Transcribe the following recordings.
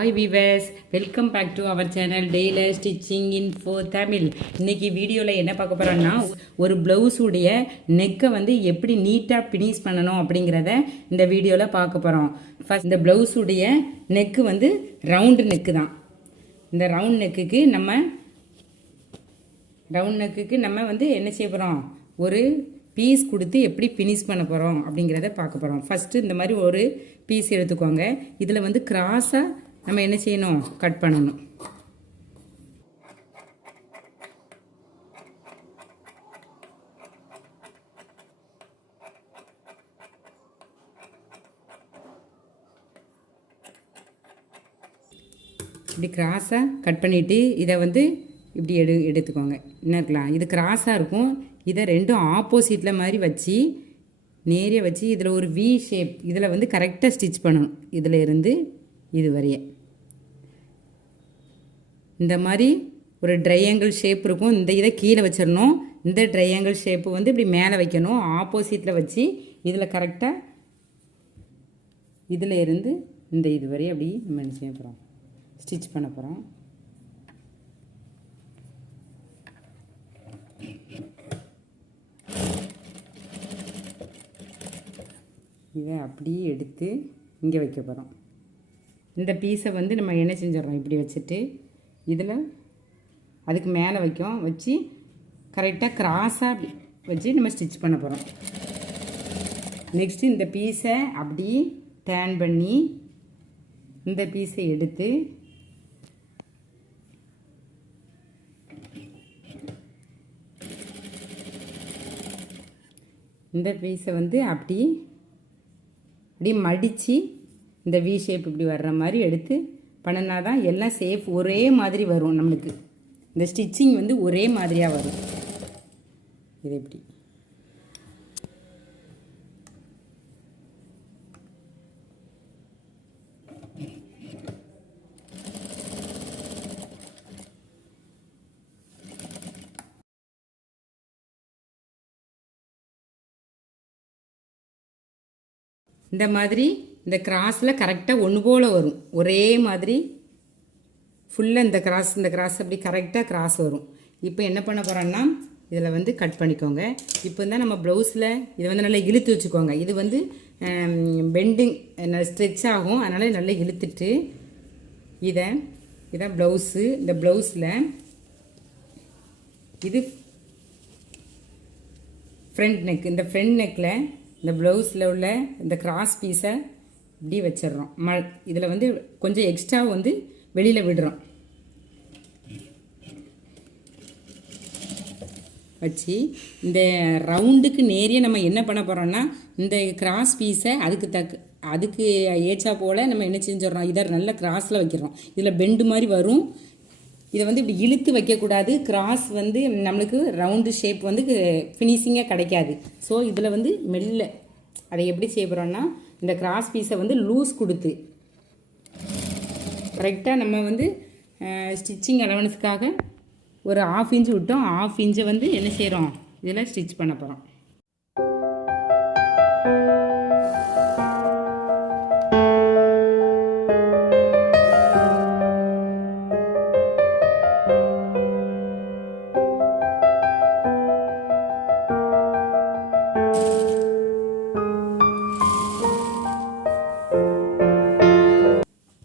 Hi viewers, welcome back to our channel tailor stitching in for Tamil. இன்றைக்கி வீடியோவில் என்ன பார்க்க போகிறோன்னா, ஒரு ப்ளவுஸுடைய நெக்கை வந்து எப்படி நீட்டாக ஃபினிஷ் பண்ணணும் அப்படிங்கிறத இந்த வீடியோவில் பார்க்க போகிறோம். ஃபஸ்ட் இந்த ப்ளவுஸுடைய நெக்கு வந்து ரவுண்டு நெக்கு தான். இந்த ரவுண்ட் நெக்குக்கு நம்ம வந்து என்ன செய்ய போகிறோம், ஒரு பீஸ் கொடுத்து எப்படி ஃபினிஷ் பண்ண போகிறோம் அப்படிங்கிறத பார்க்க போகிறோம். ஃபஸ்ட்டு இந்த மாதிரி ஒரு பீஸ் எடுத்துக்கோங்க. இதில் வந்து கிராஸாக நம்ம என்ன செய்யணும், கட் பண்ணணும். இப்படி கிராஸாக கட் பண்ணிவிட்டு இதை வந்து இப்படி எடுத்துக்கோங்க. என்ன இருக்கலாம், இது கிராஸாக இருக்கும். இதை ரெண்டும் ஆப்போசிட்டில் மாதிரி வச்சு நேரியாக வச்சு இதில் ஒரு வி ஷேப், இதில் வந்து கரெக்டாக ஸ்டிச் பண்ணணும். இதில் இருந்து இது வரைய இந்த மாதிரி ஒரு ட்ரையாங்கிள் ஷேப் இருக்கும். இந்த இதை கீழே வச்சிடணும். இந்த ட்ரையாங்கிள் ஷேப்பு வந்து இப்படி மேலே வைக்கணும். ஆப்போசிட்டில் வச்சு இதில் கரெக்டாக இதில் இருந்து இந்த இது வரைய அப்படி நம்ம என்ன செய்ய போகிறோம், ஸ்டிச் பண்ண போகிறோம். இதை அப்படியே எடுத்து இங்கே வைக்க போகிறோம். இந்த பீஸை வந்து நம்ம என்ன செஞ்சிடறோம், இப்படி வச்சுட்டு இதில் அதுக்கு மேலே வச்சு கரெக்டாக கிராஸாக வச்சு நம்ம ஸ்டிச் பண்ண போகிறோம். நெக்ஸ்ட்டு இந்த பீஸை அப்படி டேர்ன் பண்ணி இந்த பீஸை எடுத்து இந்த பீஸை வந்து அப்படி மடித்து இந்த வி ஷேப் இப்படி வர்ற மாதிரி எடுத்து பண்ணினா தான் எல்லாம் சேஃப் ஒரே மாதிரி வரும். நம்மளுக்கு இந்த ஸ்டிச்சிங் வந்து ஒரே மாதிரியாக வரும். இது எப்படி இந்த மாதிரி இந்த கிராஸில் கரெக்டாக ஒன்று போல் வரும். ஒரே மாதிரி ஃபுல்லாக இந்த கிராஸ் அப்படி கரெக்டாக கிராஸ் வரும். இப்போ என்ன பண்ண போகிறோன்னா, இதில் வந்து கட் பண்ணிக்கோங்க. இப்போ தான் நம்ம ப்ளவுஸில் இதை வந்து நல்லா இழுத்து வச்சுக்கோங்க. இது வந்து பெண்டிங் ஸ்ட்ரெச் ஆகும். அதனால் நல்லா இழுத்துட்டு இதான் ப்ளவுஸு. இந்த ப்ளவுஸில் இது ஃப்ரண்ட் நெக். இந்த ஃப்ரண்ட் நெக்கில் இந்த ப்ளவுஸில் உள்ள இந்த கிராஸ் பீஸை இப்படி வச்சிடுறோம். இதில் வந்து கொஞ்சம் எக்ஸ்ட்ரா வந்து வெளியில் விடுறோம். வச்சு இந்த ரவுண்டுக்கு நேரியே நம்ம என்ன பண்ண போகிறோம்னா, இந்த கிராஸ் பீஸை அதுக்கு ஏச்சா போல் நம்ம என்ன செஞ்சிடறோம், இதை நல்லா கிராஸில் வைக்கிறோம். இதில் பெண்டு மாதிரி வரும். இதை வந்து இப்படி இழுத்து வைக்கக்கூடாது. கிராஸ் வந்து நம்மளுக்கு ரவுண்டு ஷேப் வந்து ஃபினிஷிங்காக கிடைக்காது. ஸோ இதில் வந்து மெல்ல அதை எப்படி செய்ய போகிறோன்னா, இந்த கிராஸ் பீஸை வந்து லூஸ் கொடுத்து கரெக்டாக நம்ம வந்து ஸ்டிச்சிங் அலவன்ஸுக்காக ஒரு 1/2 இன்ச்சு விட்டோம். 1/2 இன்ச்சை வந்து என்ன செய்கிறோம், இதில் ஸ்டிச் பண்ண போகிறோம்.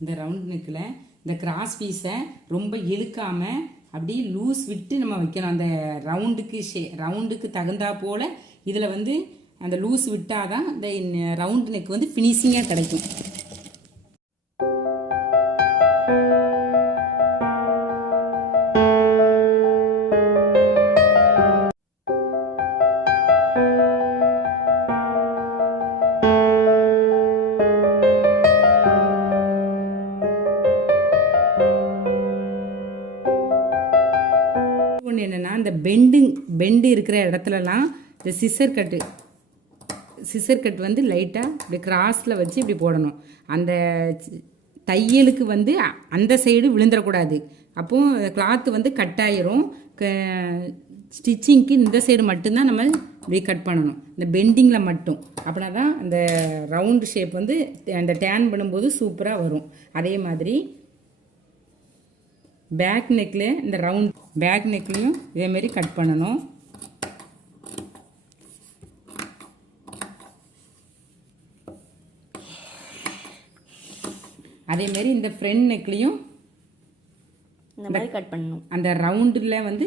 இந்த ரவுண்ட் நெக்கில் இந்த கிராஸ் பீஸை ரொம்ப இழுக்காமல் அப்படியே லூஸ் விட்டு நம்ம வைக்கணும். அந்த ரவுண்டுக்கு தகுந்தா போல் இதில் வந்து அந்த லூஸ் விட்டால் தான் இந்த ரவுண்ட் நெக் வந்து ஃபினிஷிங்காக கிடைக்கும். என்னென்னா, இந்த பெண்டு இருக்கிற இடத்துலலாம் இந்த சிசர் கட் வந்து லைட்டாக இப்படி கிராஸில் வச்சு இப்படி போடணும். அந்த தையலுக்கு வந்து அந்த சைடு விழுந்துடக்கூடாது. அப்போது கிளாத்து வந்து கட் ஆயிரும். ஸ்டிச்சிங்க்கு இந்த சைடு மட்டும்தான் நம்ம இப்படி கட் பண்ணணும், இந்த பெண்டிங்கில் மட்டும். அப்படின்னா தான் அந்த ரவுண்டு ஷேப் வந்து அந்த டேன் பண்ணும்போது சூப்பராக வரும். அதே மாதிரி பேக் நெக்கில் இந்த ரவுண்ட் பேக் நெக்லையும் இதேமாரி கட் பண்ணணும். அதேமாரி இந்த ஃப்ரண்ட் நெக்லையும் இந்த மாதிரி கட் பண்ணணும். அந்த ரவுண்டில் வந்து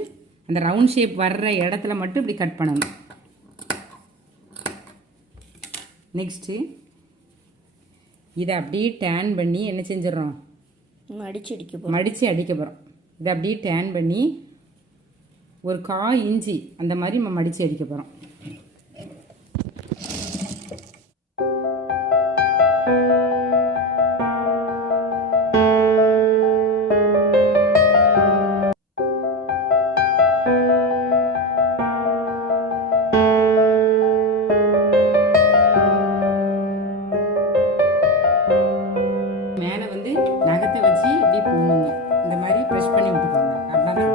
அந்த ரவுண்ட் ஷேப் வர்ற இடத்துல மட்டும் இப்படி கட் பண்ணணும். நெக்ஸ்ட்டு இதை அப்படியே டேன் பண்ணி என்ன செஞ்சிடறோம், மடித்து அடிக்க போகிறோம். இதை அப்படியே டேன் பண்ணி ஒரு 1/4 இன்ச்சு அந்த மாதிரி நம்ம மடித்து அடிக்க போகிறோம். மேலே வந்து நகத்தை வச்சு இப்படி போடணுங்க. இந்த மாதிரி ப்ரெஷ் பண்ணி விட்டுக்கோங்க. அப்படின்னா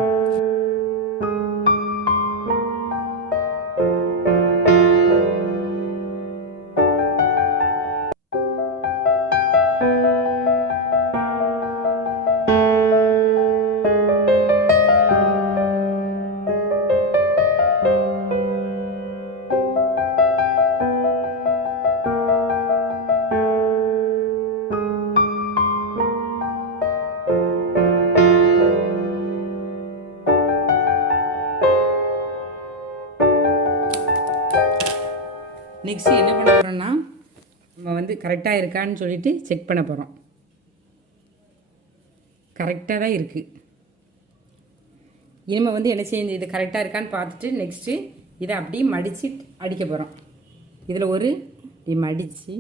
நெக்ஸ்ட்டு என்ன பண்ண போகிறோம்னா, நம்ம வந்து கரெக்டாக இருக்கான்னு சொல்லிட்டு செக் பண்ண போகிறோம். கரெக்டாக தான் இருக்குது. இனிமேல் வந்து என்ன செய்ய, இது கரெக்டாக இருக்கான்னு பார்த்துட்டு நெக்ஸ்ட்டு இதை அப்படியே மடித்து அடிக்க போகிறோம். இதில் ஒரு இப்படி மடித்து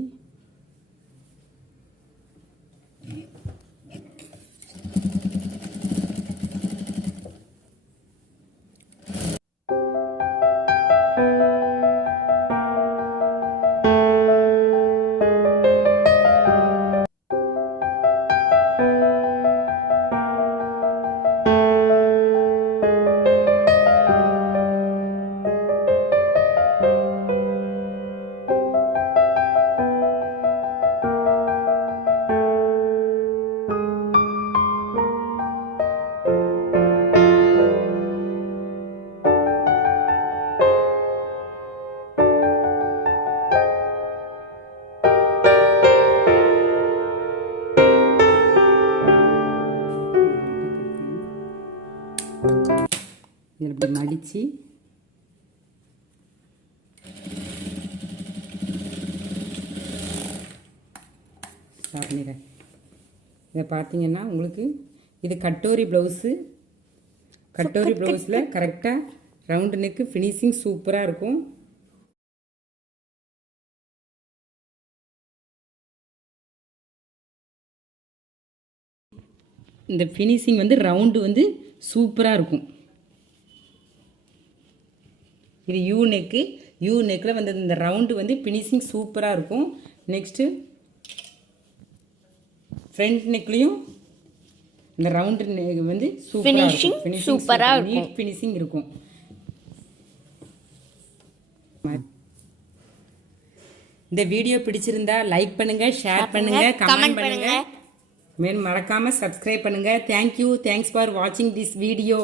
இதில் இப்படி மடித்து இதை பார்த்தீங்கன்னா உங்களுக்கு இது கட்டோரி ப்ளவுஸு. கட்டோரி ப்ளவுஸில் கரெக்டாக ரவுண்டு நெக்கு ஃபினிஷிங் சூப்பராக இருக்கும். இந்த ஃபினிஷிங் வந்து ரவுண்டு வந்து சூப்பராக இருக்கும். இது யூ நெக்கில் வந்து இந்த ரவுண்டு வந்து ஃபினிஷிங் சூப்பராக இருக்கும். நெக்ஸ்ட்டு ஃப்ரண்ட் நெக்லேயும் இந்த ரவுண்டு வந்து சூப்பராக இருக்கும். நீட் ஃபினிஷிங் இருக்கும். இந்த வீடியோ பிடிச்சிருந்தா லைக் பண்ணுங்கள், ஷேர் பண்ணுங்கள், கமெண்ட் பண்ணுங்கள். மேலும் மறக்காமல் சப்ஸ்கிரைப் பண்ணுங்கள். தேங்க்யூ. தேங்க்ஸ் ஃபார் வாட்சிங் திஸ் வீடியோ.